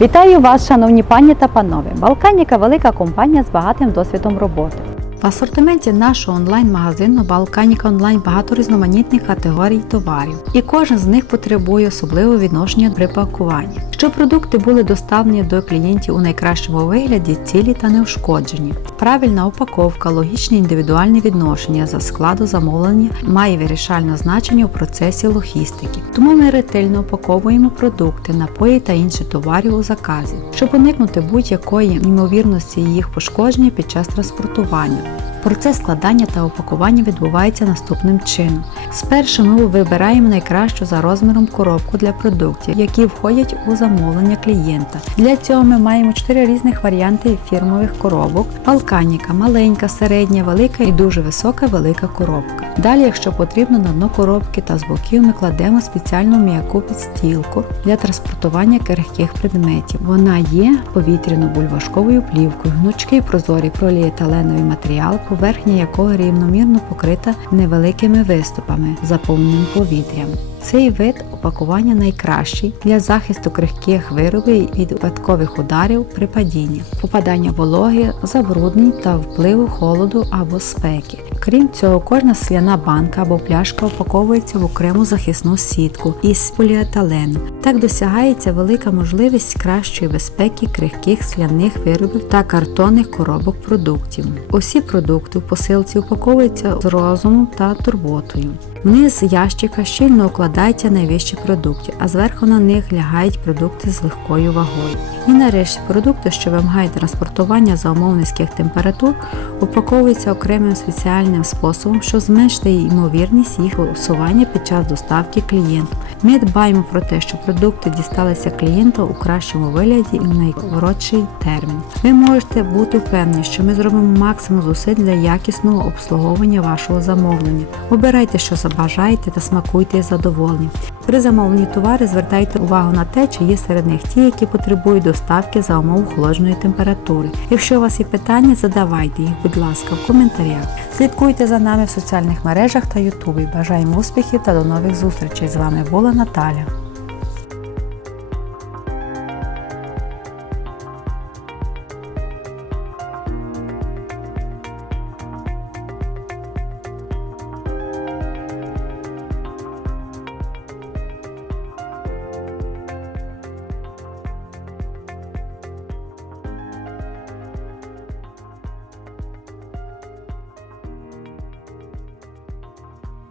Вітаю вас, шановні пані та панове! Балканіка велика компанія з багатим досвідом роботи. В асортименті нашого онлайн-магазину Балканіка онлайн багато різноманітних категорій товарів, і кожен з них потребує особливого відношення при пакуванні. Щоб продукти були доставлені до клієнтів у найкращому вигляді, цілі та неушкоджені. Правильна упаковка, логічне індивідуальне відношення за складу замовлення має вирішальне значення у процесі логістики. Тому ми ретельно упаковуємо продукти, напої та інші товари у заказі, щоб уникнути будь-якої ймовірності їх пошкодження під час транспортування. Процес складання та упакування відбувається наступним чином. Спершу ми вибираємо найкращу за розміром коробку для продуктів, які входять у замовлення клієнта. Для цього ми маємо 4 різних варіанти фірмових коробок: Балканіка, маленька, середня, велика і дуже висока велика коробка. Далі, якщо потрібно, на дно коробки та з боків ми кладемо спеціальну м'яку підстілку для транспортування крихких предметів. Вона є повітряно-бульвашковою плівкою, гнучкий прозорий проліетиленовий матеріал, поверхня якого рівномірно покрита невеликими виступами, заповненим повітрям. Цей вид упакування найкращий для захисту крихких виробів від випадкових ударів при падінні, попадання вологи, забруднень та впливу холоду або спеки. Крім цього, кожна скляна банка або пляшка упаковується в окрему захисну сітку із поліетилену. Так досягається велика можливість кращої безпеки крихких скляних виробів та картонних коробок продуктів. Усі продукти в посилці упаковуються з розумом та турботою. Вниз ящика щільно укладаються найвищі продукти, а зверху на них лягають продукти з легкою вагою. І нарешті продукти, що вимагають транспортування за умов низьких температур, упаковуються окремим спеціальним способом, що зменшує ймовірність їх усування під час доставки клієнту. Ми дбаємо про те, щоб продукти дісталися клієнту у кращому вигляді і в найкоротший термін. Ви можете бути впевнені, що ми зробимо максимум зусиль для якісного обслуговування вашого замовлення. Обирайте, що забажаєте та смакуйте із задоволенням. При замовленні товари звертайте увагу на те, чи є серед них ті, які потребують доставки за умов холодної температури. Якщо у вас є питання, задавайте їх, будь ласка, в коментарях. Слідкуйте за нами в соціальних мережах та Ютубі. Бажаємо успіхів та до нових зустрічей. З вами була Наталя.